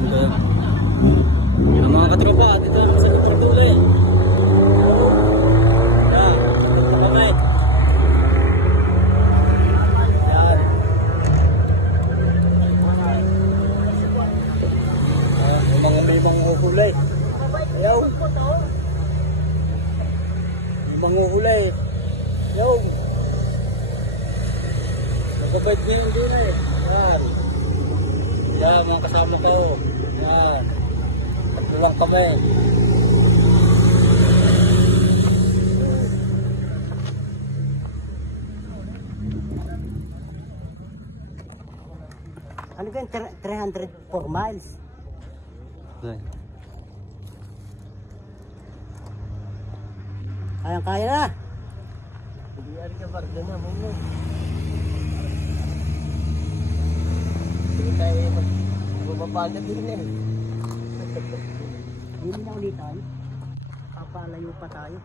Ang mga katropa, dito naman sa Ipagduli. Yan, dito kami. Yan. Yung mga may mga uhulay. Ayaw. Yung mga uhulay. Ayaw. Nagabait din din eh. Yan. Yan, mga kasama ko. Yan. Tatlo lang kami. Ano ba yung 304 miles? Kayang-kaya na. Hindi ari ka barda na mo. Hindi tayo magbabanda din eh. Hindi na ulit tayo. Papalayo pa tayo.